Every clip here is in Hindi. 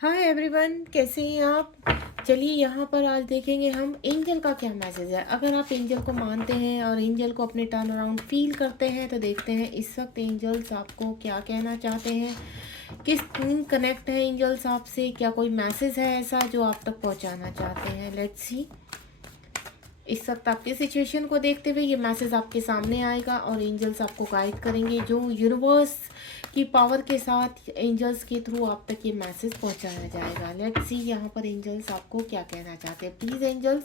हाय एवरीवन, कैसे हैं आप। चलिए यहाँ पर आज देखेंगे हम एंजल का क्या मैसेज है। अगर आप एंजल को मानते हैं और एंजल को अपने टर्न अराउंड फील करते हैं तो देखते हैं इस वक्त एंजल्स आपको क्या कहना चाहते हैं। किस दिन कनेक्ट है एंजल्स आपसे, क्या कोई मैसेज है ऐसा जो आप तक पहुँचाना चाहते हैं। Let's see. इस वक्त आपकी सिचुएशन को देखते हुए ये मैसेज आपके सामने आएगा और एंजल्स आपको गाइड करेंगे, जो यूनिवर्स की पावर के साथ एंजल्स के थ्रू आप तक ये मैसेज पहुंचाया जाएगा। लेट्स सी यहाँ पर एंजल्स आपको क्या कहना चाहते हैं। प्लीज़ एंजल्स,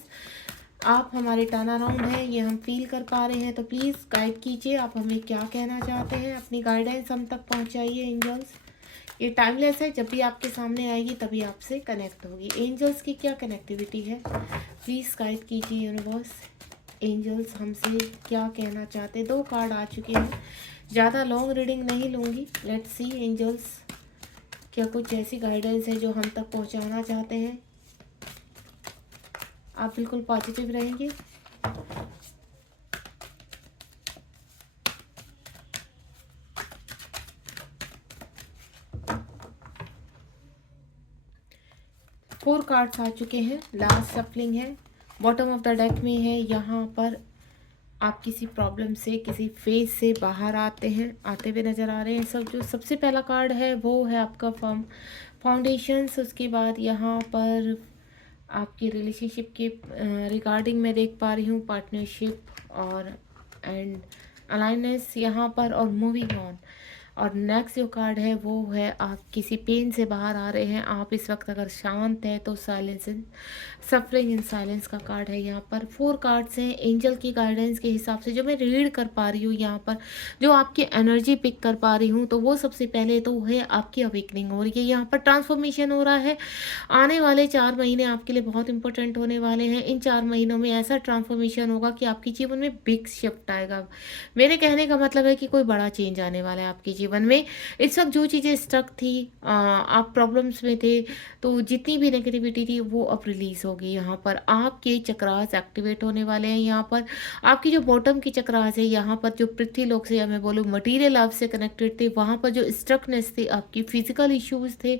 आप हमारे टर्न अराउंड हैं, ये हम फील कर पा रहे हैं, तो प्लीज़ गाइड कीजिए आप हमें क्या कहना चाहते हैं। अपनी गाइडेंस हम तक पहुँचाइए एंजल्स। ये टाइमलेस है, जब भी आपके सामने आएगी तभी आपसे कनेक्ट होगी। एंजल्स की क्या कनेक्टिविटी है, प्लीज़ गाइड कीजिए यूनिवर्स। एंजल्स हमसे क्या कहना चाहते हैं। 2 कार्ड आ चुके हैं, ज़्यादा लॉन्ग रीडिंग नहीं लूँगी। लेट्स सी एंजल्स, क्या कुछ ऐसी गाइडेंस है जो हम तक पहुंचाना चाहते हैं। आप बिल्कुल पॉजिटिव रहेंगे। फोर कार्ड्स आ चुके हैं, लास्ट सफलिंग है, बॉटम ऑफ द डेक में है। यहाँ पर आप किसी प्रॉब्लम से, किसी फेज से बाहर आते हुए नज़र आ रहे हैं। जो सबसे पहला कार्ड है वो है आपका फाउंडेशंस। उसके बाद यहाँ पर आपकी रिलेशनशिप के रिगार्डिंग मैं देख पा रही हूँ पार्टनरशिप और एंड अलाइनेंस यहाँ पर, और मूविंग ऑन। और नेक्स्ट जो कार्ड है वो है आप किसी पेन से बाहर आ रहे हैं। आप इस वक्त अगर शांत है तो silence in suffering in silence का कार्ड है। यहाँ पर 4 कार्ड्स हैं एंजल की गाइडेंस के हिसाब से जो मैं रीड कर पा रही हूँ। यहाँ पर जो आपकी एनर्जी पिक कर पा रही हूँ, तो वो सबसे पहले तो है आपकी अवेकनिंग हो रही है। यहाँ पर ट्रांसफॉर्मेशन हो रहा है। आने वाले 4 महीने आपके लिए बहुत इंपॉर्टेंट होने वाले हैं। इन 4 महीनों में ऐसा ट्रांसफॉर्मेशन होगा कि आपके जीवन में बिग शिफ्ट आएगा। मेरे कहने का मतलब है कि कोई बड़ा चेंज आने वाला है आपके जीवन में। इस वक्त जो चीज़ें स्टक थी, आप प्रॉब्लम्स में थे, तो जितनी भी नेगेटिविटी थी वो अब रिलीज होगी। यहाँ पर आपके चक्रास एक्टिवेट होने वाले हैं। यहाँ पर आपकी जो बॉटम की चक्रास है, यहाँ पर जो पृथ्वी लोक से या मैं बोलूँ मटीरियल लाइफ से कनेक्टेड थे, वहाँ पर जो स्ट्रकनेस थे, आपकी फिजिकल इश्यूज थे,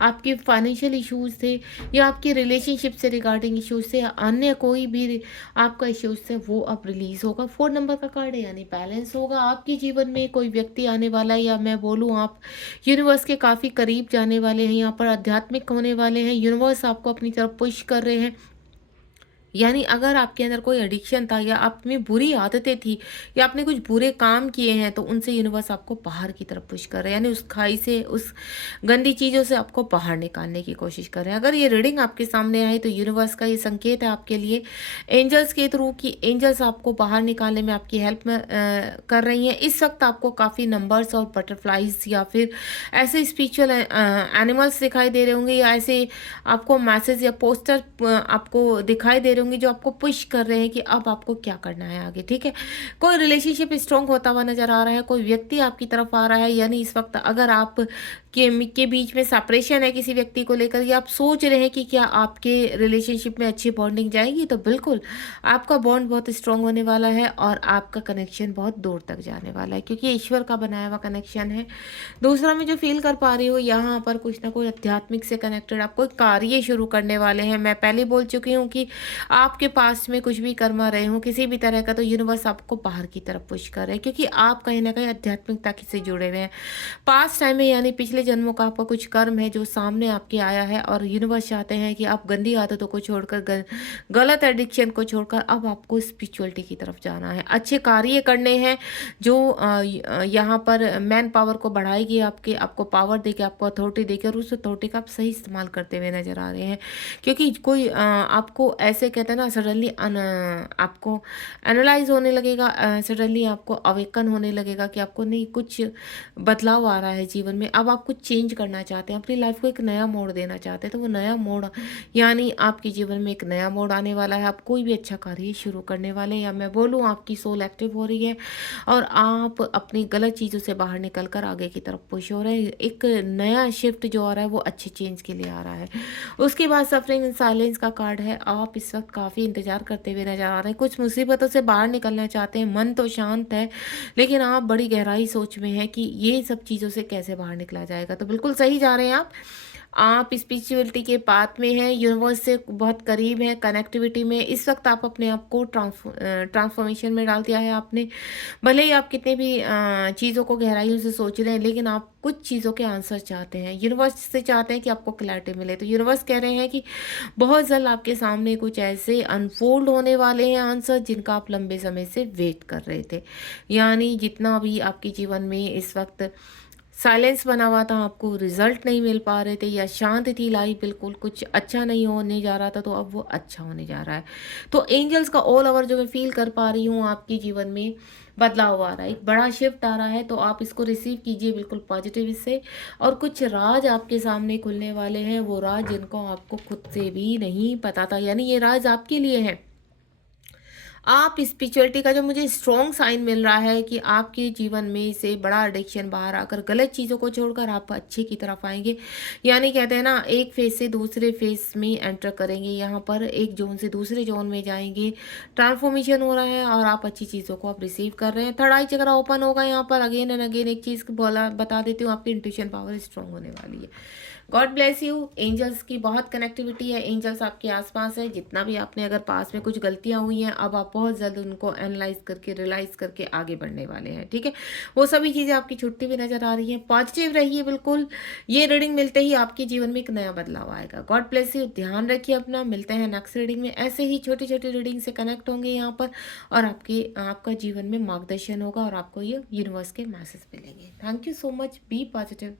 आपके फाइनेंशियल इश्यूज थे, या आपके रिलेशनशिप से रिगार्डिंग इश्यूज थे, या अन्य कोई भी आपका इश्यूज थे, वो अब रिलीज होगा। 4 नंबर का कार्ड है, यानी बैलेंस होगा आपके जीवन में। कोई व्यक्ति आने वाला है, या मैं बोलूँ आप यूनिवर्स के काफ़ी करीब जाने वाले हैं। यहाँ पर आध्यात्मिक होने वाले हैं। यूनिवर्स आपको अपनी तरफ पुश कर रहे हैं। यानी अगर आपके अंदर कोई एडिक्शन था, या आप में बुरी आदतें थी, या आपने कुछ बुरे काम किए हैं, तो उनसे यूनिवर्स आपको बाहर की तरफ पुश कर रहे हैं। यानी उस खाई से, उस गंदी चीज़ों से आपको बाहर निकालने की कोशिश कर रहे हैं। अगर ये रीडिंग आपके सामने आए तो यूनिवर्स का ये संकेत है आपके लिए एंजल्स के थ्रू, कि एंजल्स आपको बाहर निकालने में आपकी हेल्प में कर रही हैं। इस वक्त आपको काफ़ी नंबर्स और बटरफ्लाइज या फिर ऐसे स्पिरिचुअल एनिमल्स दिखाई दे रहे होंगे, या ऐसे आपको मैसेज या पोस्टर आपको दिखाई दे रहे होंगे जो आपको पुश कर रहे हैं कि अब आपको क्या करना है आगे। ठीक है, कोई रिलेशनशिप स्ट्रॉन्ग होता हुआ नजर आ रहा है, कोई व्यक्ति आपकी तरफ आ रहा है। यानी इस वक्त अगर आप के बीच में सेपरेशन है किसी व्यक्ति को लेकर, या आप सोच रहे हैं कि क्या आपके रिलेशनशिप में अच्छी बॉन्डिंग जाएगी, तो बिल्कुल आपका बॉन्ड बहुत स्ट्रांग होने वाला है और आपका कनेक्शन बहुत दूर तक जाने वाला है, क्योंकि ईश्वर का बनाया हुआ कनेक्शन है। दूसरा, मैं जो फील कर पा रही हूँ, यहाँ पर कुछ ना कोई आध्यात्मिक से कनेक्टेड आप कोई कार्य शुरू करने वाले हैं। मैं पहले बोल चुकी हूँ कि आपके पास में कुछ भी कर्मा रहे हो किसी भी तरह का, तो यूनिवर्स आपको बाहर की तरफ पुश कर रहे हैं, क्योंकि आप कहीं ना कहीं आध्यात्मिकता से जुड़े हुए हैं। पास्ट टाइम में, यानी पिछले जन्मों का आपका कुछ कर्म है जो सामने आपके आया है, और यूनिवर्स चाहते हैं कि आप गंदी आदतों को छोड़कर, गलत एडिक्शन को छोड़कर अब आपको स्पिरिचुअलिटी की तरफ जाना है। अच्छे कार्य करने हैं जो यहाँ पर मैन पावर को बढ़ाएगी, आपको पावर देके, आपको अथॉरिटी देके, और उस अथॉरिटी का आप सही इस्तेमाल करते हुए नजर आ रहे हैं। क्योंकि कोई आपको ऐसे कहते हैं ना, सडनली आपको एनालाइज होने लगेगा, सडनली आपको अवेकन होने लगेगा कि आपको नहीं, कुछ बदलाव आ रहा है जीवन में। अब आप कुछ चेंज करना चाहते हैं, अपनी लाइफ को एक नया मोड़ देना चाहते हैं, तो वो नया मोड़, यानी आपके जीवन में एक नया मोड़ आने वाला है। आप कोई भी अच्छा कार्य शुरू करने वाले हैं, या मैं बोलूँ आपकी सोल एक्टिव हो रही है, और आप अपनी गलत चीज़ों से बाहर निकल कर आगे की तरफ पुश हो रहे हैं। एक नया शिफ्ट जो आ रहा है वो अच्छे चेंज के लिए आ रहा है। उसके बाद सफरिंग इन साइलेंस का कार्ड है। आप इस वक्त काफ़ी इंतजार करते हुए नजर आ रहे हैं, कुछ मुसीबतों से बाहर निकलना चाहते हैं। मन तो शांत है, लेकिन आप बड़ी गहराई सोच में हैं कि ये सब चीज़ों से कैसे बाहर निकला जाएगा। तो बिल्कुल सही जा रहे हैं आप। आप स्पिरिचुअलिटी के पाथ में हैं, यूनिवर्स से बहुत करीब हैं, कनेक्टिविटी में इस वक्त आप अपने आप को ट्रांसफॉर्मेशन में डाल दिया है आपने। भले ही आप कितने भी चीज़ों को गहराइयों से सोच रहे हैं, लेकिन आप कुछ चीज़ों के आंसर चाहते हैं, यूनिवर्स से चाहते हैं कि आपको क्लैरिटी मिले। तो यूनिवर्स कह रहे हैं कि बहुत जल्द आपके सामने कुछ ऐसे अनफोल्ड होने वाले हैं आंसर जिनका आप लंबे समय से वेट कर रहे थे। यानी जितना भी आपके जीवन में इस वक्त साइलेंस बना हुआ था, आपको रिजल्ट नहीं मिल पा रहे थे, या शांत थी लाइफ, बिल्कुल कुछ अच्छा नहीं होने जा रहा था, तो अब वो अच्छा होने जा रहा है। तो एंजल्स का ऑल ओवर जो मैं फील कर पा रही हूँ, आपके जीवन में बदलाव आ रहा है, एक बड़ा शिफ्ट आ रहा है। तो आप इसको रिसीव कीजिए बिल्कुल पॉजिटिव इससे। और कुछ राज आपके सामने खुलने वाले हैं, वो राज जिनको आपको खुद से भी नहीं पता था, यानी ये राज आपके लिए हैं। आप स्पिरिचुअलिटी का जो मुझे स्ट्रॉन्ग साइन मिल रहा है कि आपके जीवन में से बड़ा एडिक्शन बाहर आकर गलत चीज़ों को छोड़कर आप अच्छे की तरफ आएंगे। यानी कहते हैं ना, एक फेज से दूसरे फेज में एंटर करेंगे, यहाँ पर एक जोन से दूसरे जोन में जाएंगे, ट्रांसफॉर्मेशन हो रहा है और आप अच्छी चीज़ों को आप रिसीव कर रहे हैं। थर्ड आई चक्र ओपन होगा यहाँ पर। अगेन एंड अगेन एक चीज़ बोला बता देती हूँ, आपकी इंट्यूशन पावर स्ट्रॉन्ग होने वाली है। God bless you. एंजल्स की बहुत कनेक्टिविटी है, एंजल्स आपके आसपास है। जितना भी आपने अगर पास में कुछ गलतियां हुई हैं, अब आप बहुत जल्द उनको एनालाइज करके रियलाइज करके आगे बढ़ने वाले हैं, ठीक है। वो सभी चीज़ें आपकी छुट्टी भी नजर आ रही हैं। पॉजिटिव रहिए बिल्कुल। ये रीडिंग मिलते ही आपके जीवन में एक नया बदलाव आएगा। God bless you. ध्यान रखिए अपना। मिलते हैं नेक्स्ट रीडिंग में। ऐसे ही छोटी छोटी रीडिंग से कनेक्ट होंगे यहाँ पर, और आपका जीवन में मार्गदर्शन होगा और आपको ये यूनिवर्स के मैसेज मिलेंगे। Thank you so much. Be positive.